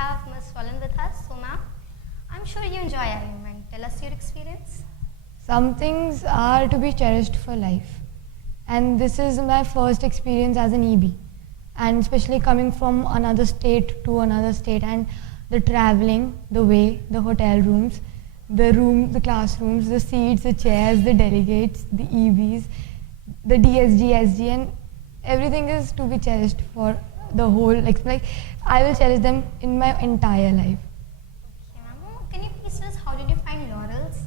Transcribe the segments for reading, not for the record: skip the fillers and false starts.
have Ms. Roland with us. So, ma'am, I'm sure you enjoy IMN. Tell us your experience. Some things are to be cherished for life. And this is my first experience as an EB. And especially coming from another state to another state, and the traveling, the way, the hotel rooms, the classrooms, the seats, the chairs, the delegates, the EBs, the DSG, SG, and everything is to be cherished for the whole, like I will cherish them in my entire life. Okay, ma'am. Can you please tell us how did you find Laurels?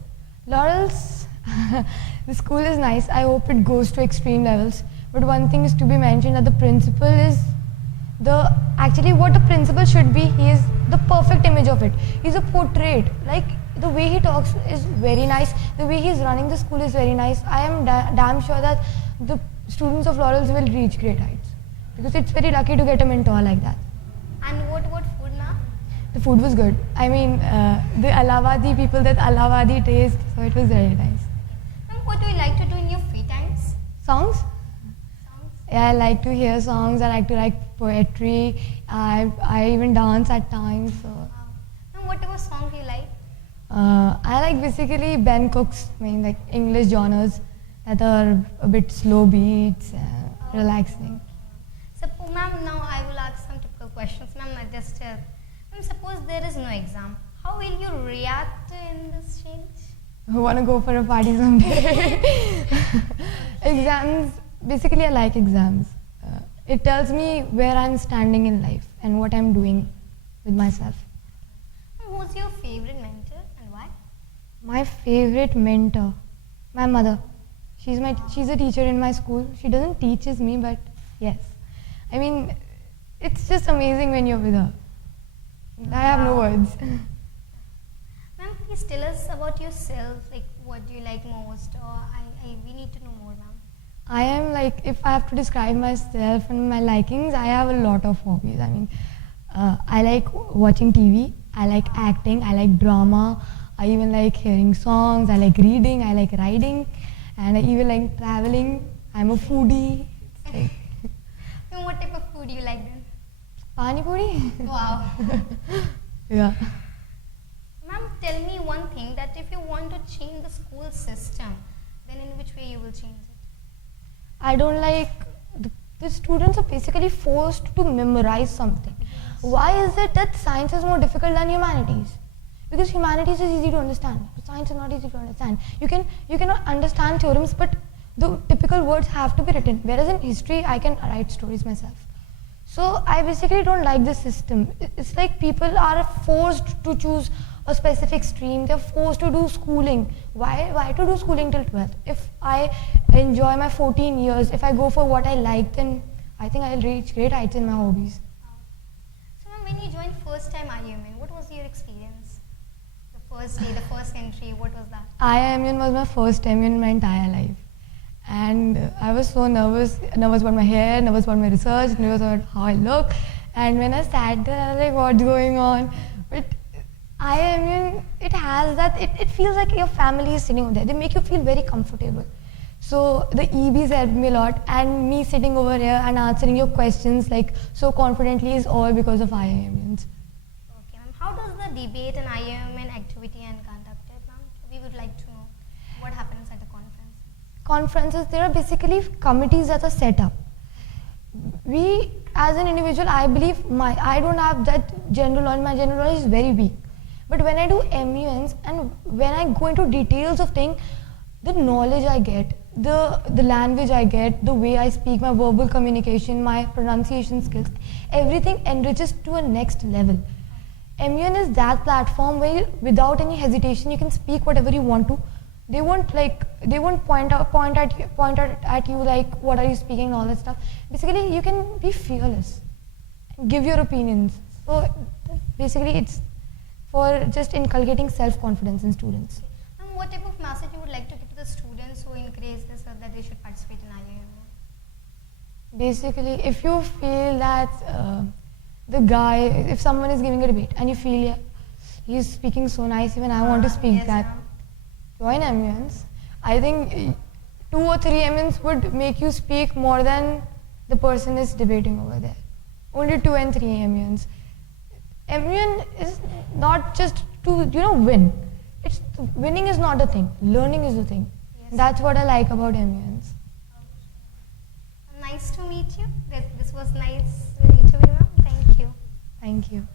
Laurels, the school is nice. I hope it goes to extreme levels. But one thing is to be mentioned, that the principal is actually what a principal should be. He is the perfect image of it. He's a portrait. Like the way he talks is very nice. The way he's running the school is very nice. I am damn sure that the students of Laurels will reach great heights, because it's very lucky to get a mentor like that. And what about food, ma'am? The food was good. I mean, the Allahabadi people, that Allahabadi taste, so it was very nice. Ma'am, what do you like to do in your free times? Songs? Songs? Yeah, I like to hear songs. I like to write poetry. I even dance at times. So. Wow. Ma'am, what type of songs do you like? I like basically Ben Cook's, like English genres that are a bit slow beats, relaxing. So, ma'am, now I will ask some typical questions. Ma'am, ma'am, suppose there is no exam. How will you react in this change? Who want to go for a party someday? Exams, basically I like exams. It tells me where I'm standing in life and what I'm doing with myself. Who's your favorite mentor and why? My favorite mentor, my mother. She's a teacher in my school. She doesn't teaches me, but yes. I mean, it's just amazing when you're with her. I have no words. Ma'am, please tell us about yourself. Like, what do you like most? Or we need to know more, ma'am. I am if I have to describe myself and my likings, I have a lot of hobbies. I mean, I like watching TV. I like acting. I like drama. I even like hearing songs. I like reading. I like writing. And I even like traveling. I'm a foodie. And what type of food do you like then? Pani puri? Wow. Yeah. Ma'am, tell me one thing, that if you want to change the school system, then in which way you will change it? I don't like the students are basically forced to memorize something. Why is it that science is more difficult than humanities? Because humanities is easy to understand, but science is not easy to understand. You cannot understand theorems, but the typical words have to be written. Whereas in history, I can write stories myself. So I basically don't like this system. It's like people are forced to choose a specific stream. They're forced to do schooling. Why to do schooling till 12th? If I enjoy my 14 years, if I go for what I like, then I think I'll reach great heights in my hobbies. So ma'am, when you joined first time IMN, what was your experience? The first day, the first entry, what was that? IIMN was my first time in my entire life. And I was so nervous about my hair, nervous about my research, nervous about how I look. And when I sat there, I was like, what's going on? But IIMN, it has that, it feels like your family is sitting over there. They make you feel very comfortable. So the EBs helped me a lot, and me sitting over here and answering your questions so confidently is all because of IIMNs. Okay, ma'am. How does the debate and IMN activity and conducted, ma'am? We would like to know what happens at the conferences, there are basically committees that are set up. We, as an individual, I believe I don't have that general knowledge. My general knowledge is very weak. But when I do MUNs and when I go into details of things, the knowledge I get, the language I get, the way I speak, my verbal communication, my pronunciation skills, everything enriches to a next level. MUN is that platform where without any hesitation you can speak whatever you want to. They won't point at you like what are you speaking and all that stuff. Basically, you can be fearless, give your opinions. So basically, it's for just inculcating self-confidence in students. And what type of message you would like to give to the students who encourage this that they should participate in IIM? Basically, if you feel that if someone is giving a debate and you feel he's speaking so nice, even I want to speak yes, that. Join MUNs. I think 2 or 3 MUNs would make you speak more than the person is debating over there. Only 2 and 3 MUNs. MUN is not just to win. It's winning is not a thing. Learning is the thing. Yes. That's what I like about MUNs. Nice to meet you. This was nice interview, ma'am. Thank you. Thank you.